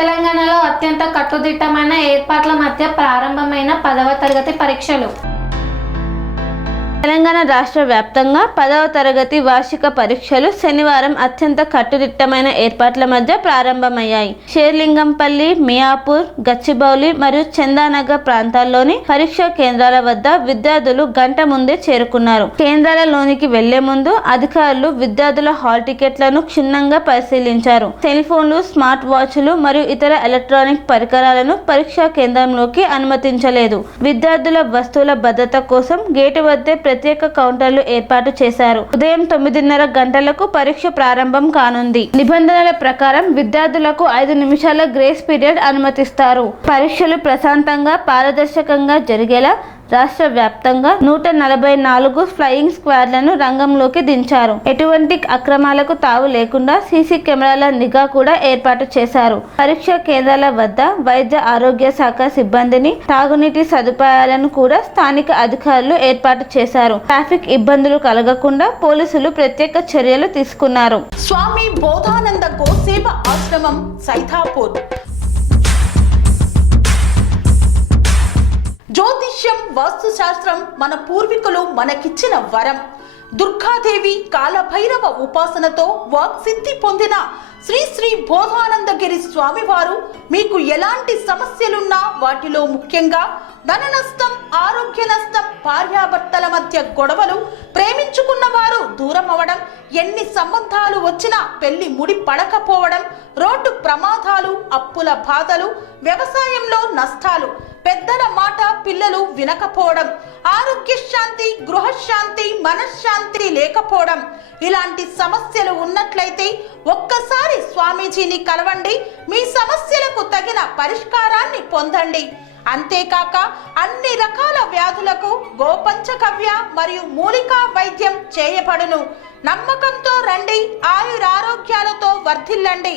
తెలంగాణలో అత్యంత కట్టుదిట్టమైన ఏర్పాట్ల మధ్య ప్రారంభమైన 10వ తరగతి పరీక్షలు. తెలంగాణ రాష్ట్ర వ్యాప్తంగా 10వ తరగతి వార్షిక పరీక్షలు శనివారం అత్యంత కట్టుదిట్టమైన ఏర్పాట్ల మధ్య ప్రారంభమయ్యాయి. షేర్లింగంపల్లి, మియాపూర్, గచ్చిబౌలి మరియు చందానగర్ ప్రాంతాల్లోని పరీక్షా కేంద్రాల వద్ద విద్యార్థులు గంట ముందే చేరుకున్నారు. కేంద్రాలలోనికి వెళ్లే ముందు అధికారులు విద్యార్థుల హాల్ టికెట్లను క్షుణ్ణంగా పరిశీలించారు. సెల్ ఫోన్లు, స్మార్ట్ వాచ్లు మరియు ఇతర ఎలక్ట్రానిక్ పరికరాలను పరీక్షా కేంద్రంలోకి అనుమతించలేదు. విద్యార్థుల వస్తువుల భద్రత కోసం గేటు వద్దే ప్రత్యేక కౌంటర్లు ఏర్పాటు చేశారు. ఉదయం 9:30 గంటలకు పరీక్ష ప్రారంభం కానుంది. నిబంధనల ప్రకారం విద్యార్థులకు 5 నిమిషాల గ్రేస్ పీరియడ్ అనుమతిస్తారు. పరీక్షలు ప్రశాంతంగా, పారదర్శకంగా జరిగేలా రాష్ట్ర వ్యాప్తంగా 144 ఫ్లయింగ్ స్క్వాడ్లను రంగంలోకి దించారు. ఎటువంటి అక్రమాలకు తావు లేకుండా సీసీ కెమెరాల నిఘా కూడా ఏర్పాటు చేశారు. పరీక్షా కేంద్రాల వద్ద వైద్య ఆరోగ్య శాఖ సిబ్బందిని, తాగునీటి సదుపాయాలను కూడా స్థానిక అధికారులు ఏర్పాటు చేశారు. ట్రాఫిక్ ఇబ్బందులు కలగకుండా పోలీసులు ప్రత్యేక చర్యలు తీసుకున్నారు. స్వామి బోధానంద గోసేవ ఆశ్రమం సైథాపూర్. జ్యోతిష్యం, వాస్తుశాస్త్రం మన పూర్వీకులు మనకిచ్చిన వరం. దుర్గాదేవి, కాలభైరవ ఉపాసనతో వాక్సిద్ధి పొందిన శ్రీ శ్రీ బోధానందగిరి స్వామివారు మీకు ఎలాంటి సమస్యలున్నా, వాటిలో ముఖ్యంగా ధన నష్టం, ఆరోగ్య నష్టం, భార్యాభర్తల మధ్య గొడవలు, ప్రేమించుకున్న వారు దూరం అవడం, ఎన్ని సంబంధాలు వచ్చినా పెళ్లి ముడి పడకపోవడం, రోడ్డు ప్రమాదాలు, అప్పుల బాధలు, వ్యవసాయంలో నష్టాలు, పెద్దల మాట పిల్లలు వినకపోవడం, ఆరోగ్య శాంతి, గృహశాంతి, మనశ్శాంతి లేకపోవడం, ఇలాంటి సమస్యలు ఉన్నట్లయితే ఒక్కసారి స్వామీజీని కలవండి. మీ సమస్యలకు తగిన పరిష్కారాన్ని పొందండి. అంతేకాక అన్ని రకాల వ్యాధులకు గోపంచగవ్య మరియు మూలికా వైద్యం చేయబడును. నమ్మకంతో రండి, ఆయురారోగ్యాలతో వర్ధిల్లండి.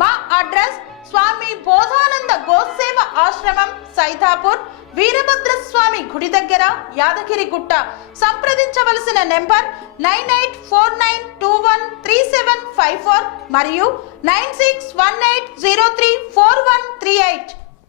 మా అడ్రస్ స్వామి బోధానంద గోసేవ ఆశ్రమం, సైథాపూర్, వీరభద్రస్వామి గుడి దగ్గర, యాదగిరిగుట్ట. సంప్రదించవలసిన నెంబర్ 9849213754 మరియు 9618034138.